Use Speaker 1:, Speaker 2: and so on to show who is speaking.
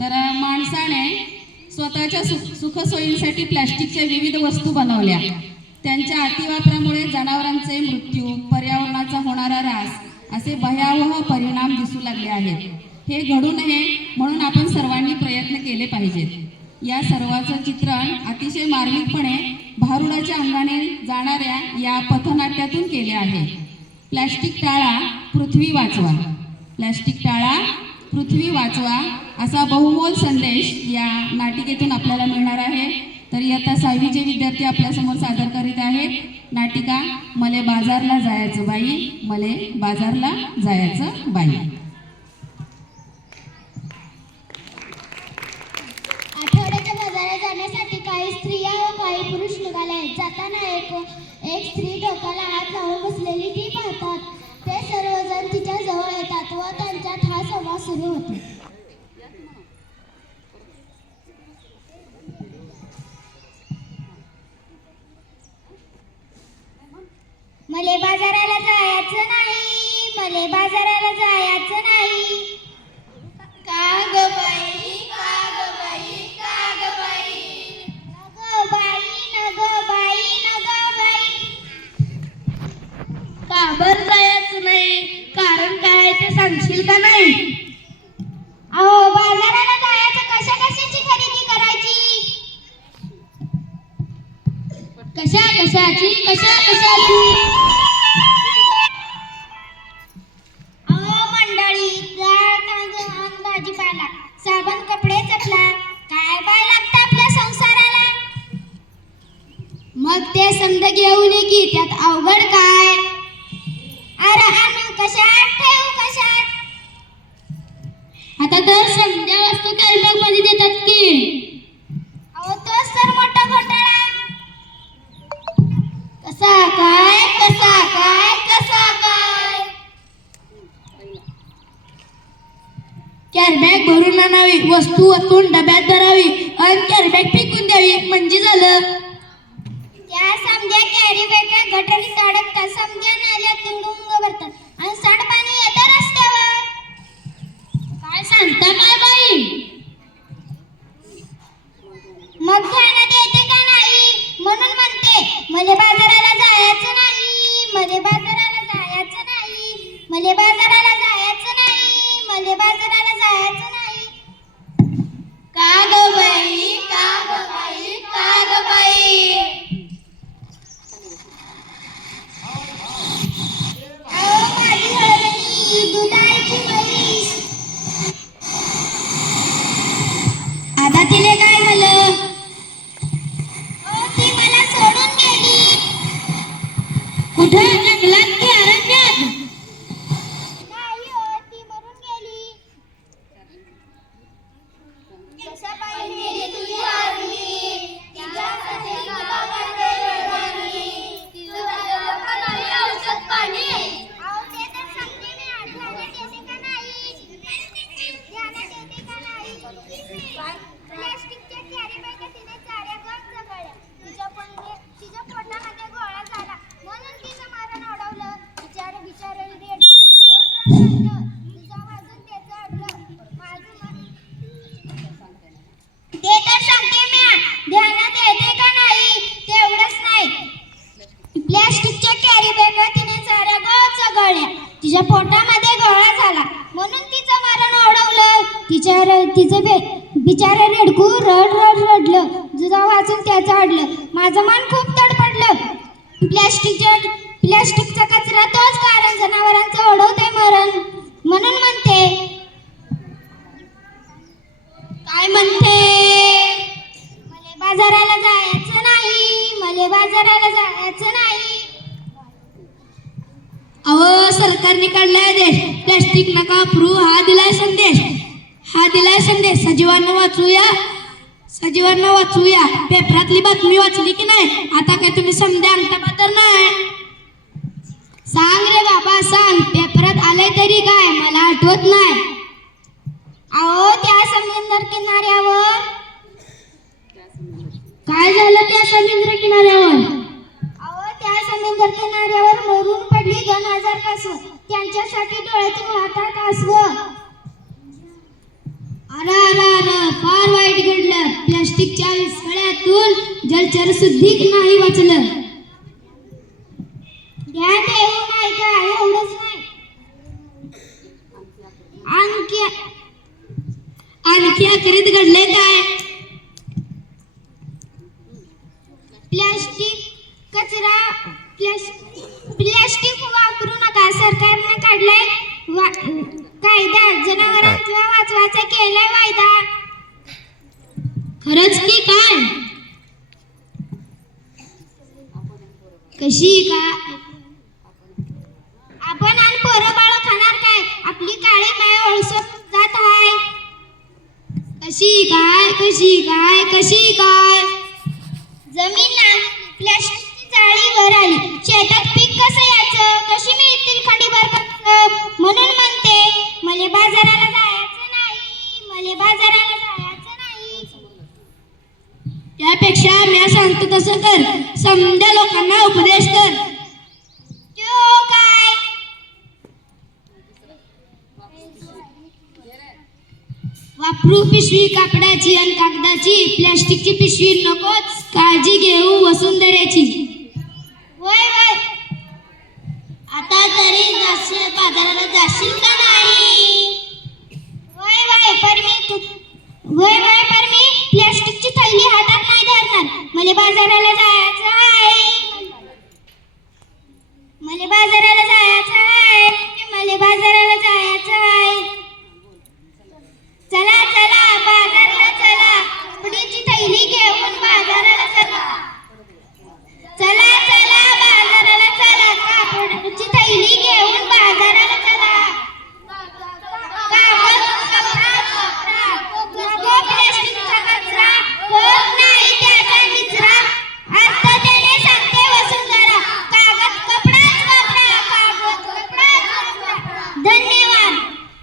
Speaker 1: तर माणसाने स्वतःच्या सुख सुखसोयींसाठी प्लॅस्टिकच्या विविध वस्तू बनवल्या. त्यांच्या अतिवापरामुळे जनावरांचे मृत्यू पर्यावरणाचा होणारा ऱ्हास असे भयावह परिणाम दिसू लागले आहेत. हे घडू नये म्हणून आपण सर्वांनी प्रयत्न केले पाहिजेत. या सर्वाचं चित्रण अतिशय मार्मिकपणे भारुडाच्या अंगाने जाणाऱ्या या पथनाट्यातून केले आहे. प्लॅस्टिक टाळा पृथ्वी वाचवा. प्लॅस्टिक टाळा पृथ्वी वाचवा असा बहुमोल संदेश या नाटिकेतून आपल्याला मिळणार आहे. तर इयत्ता सहावीचे विद्यार्थी आपल्यासमोर सादर करीत आहेत. नाटिका मले बाजारला जायचं बाई. मले बाजारला जायचं बाई.
Speaker 2: आठवड्याच्या बाजारात जाण्यासाठी काही स्त्रिया व काही पुरुष निघाले आहेत. जाताना एक एक स्त्री डोक्याला हात लावून बसलेली व हा संवाद सुरू होतो. मले बाजाराला जायचं नाही मले बाजाराला जायचं नाही.
Speaker 3: सांगशील का नाही?
Speaker 2: अहो बाजाराला जायचं कशा कशाची खरेदी करायची?
Speaker 3: कशा कशाची कशा कशाची?
Speaker 2: मग ते समजा घेऊन की त्यात अवघड काय? अरे आम्ही कशा ठेवू?
Speaker 3: तर समजा वस्तू कॅरीबॅगमध्ये देतात की.
Speaker 2: अहो तोच तर मोठा घोटाळा कसा काय कसा काय कसा काय?
Speaker 3: कॅरबॅग भरून आणावी वस्तू ओतून डब्यात भरावी आणि कॅरबॅग फेकून द्यावी म्हणजे झालं.
Speaker 2: त्या समजा कॅरी बॅगा गटारीत अडकतात समजा नाल्या तुडुंब भरतात.
Speaker 3: काय
Speaker 2: ते तर सांगते मी ध्यानात येते का नाही? तेवढंच नाही. प्लॅस्टिकच्या कॅरी बॅगा तिने साऱ्या गप चघळल्या. तिच्या पोटामध्ये गोळा झाला. म्हणून तिचं मरण ओढवलं. तिच्या तिचे बे बिचारा रेडकू रड रड रडलं. तुझा वाचून त्याचं अडलं. माझं मन खूप तडपडलं प्लॅस्टिकच्या प्लॅस्टिकचा कचरा तोच कारण जनावरांचं ओढवते मरण. म्हणून म्हणते काय म्हणते? मले बाजाराला जायचं नाही मले बाजाराला जायचं नाही.
Speaker 3: अहो सरकारने काढलाय देश. प्लॅस्टिक नका वापरू हा दिलाय संदेश. हा दिलाय संदेश. सजीवांना वाचूया. सजीवांना वाचूया. पेपरातली बातमी वाचली की नाही? आता काय तुम्ही समजा अंगठा तर नाही.
Speaker 2: सांग रे बाबा सांग. पेपरात आले तरी काय? मला आठवत नाही. अहो त्या समुद्र किनाऱ्यावर.
Speaker 3: काय झालं त्या समुद्र किनाऱ्यावर?
Speaker 2: अहो त्या समुद्र किनाऱ्यावर मरून पडली दोन हजार कास त्यांच्यासाठी डोळ्यातून वाहता कासव. अरे अरे अरे
Speaker 3: प्लॅस्टिकच्या विस्कळ्यातून जलचर सुद्धिक नाही वाचलं
Speaker 2: ध्यान देऊ नाही का एवढंच नाही आणखी
Speaker 3: आणखी अखेरीत घडले काय?
Speaker 2: प्लास्टिक कचरा प्लास- प्लास्टिक वापरू नका. सरकारने काढलाय वा- कायदा. जनावरांचा वाचवायचा केलाय वायदा.
Speaker 3: खरंच की काय? कशी काय कशी काय कशी काय?
Speaker 2: जमीन प्लास्टिकची जाळीवर आली. शेतात पीक कसं यायचं? कशी मिळतील खंडीभर म्हणून म्हणते मले बाजाराला जायचं नाही मले बाजाराला जायचं नाही.
Speaker 3: त्यापेक्षा मी सांगतो तसं कर. समजा लोकांना उपदेश कर. प्रूफ पिशवी कापडाची आणि कागदाची प्लॅस्टिकची पिशवी नकोच काळजी घेऊ वसुंधरेची.
Speaker 2: होय होय
Speaker 3: आता तरी जास्त बाजाराला जाशील का
Speaker 2: नाही? होय होय पर मी होय होय पर मी प्लॅस्टिकची थैली